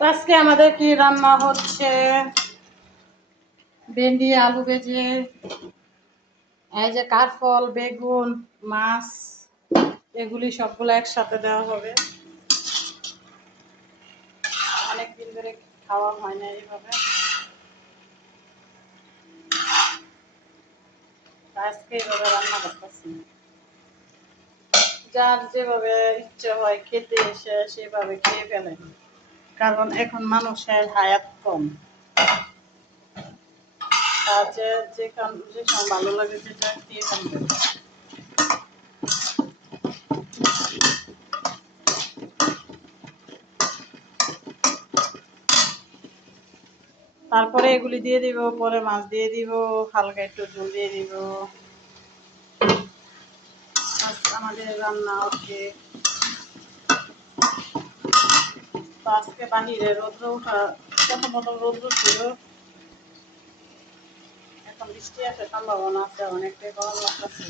আজকে আমাদের কি রান্না হচ্ছে? ভেন্ডি আলু ভেজে, এই যে কারফল বেগুন মাছ, এগুলি সবগুলো একসাথে দেওয়া হবে। অনেকদিন ধরে খাওয়া হয় না এইভাবে, আজকে এইভাবে রান্না করতেছি। যার যেভাবে ইচ্ছে হয় খেতে এসে সেভাবে খেয়ে ফেলেন, কারণ এখন মানুষের হায়াত কম। যে যে ভালো লাগে সেটা খেয়ে ফেলবেন। তারপরে এগুলি দিয়ে দিব, পরে মাছ দিয়ে দিব, হালকা একটু ঝোল দিয়ে দিব। আমাদের রান্না হচ্ছে। তো আজকে বাহিরে রৌদ্র ওঠা, প্রথম রৌদ্র ছিল, এখন বৃষ্টি আসার সম্ভাবনা আছে, অনেকটাই গরম লাগতেছে।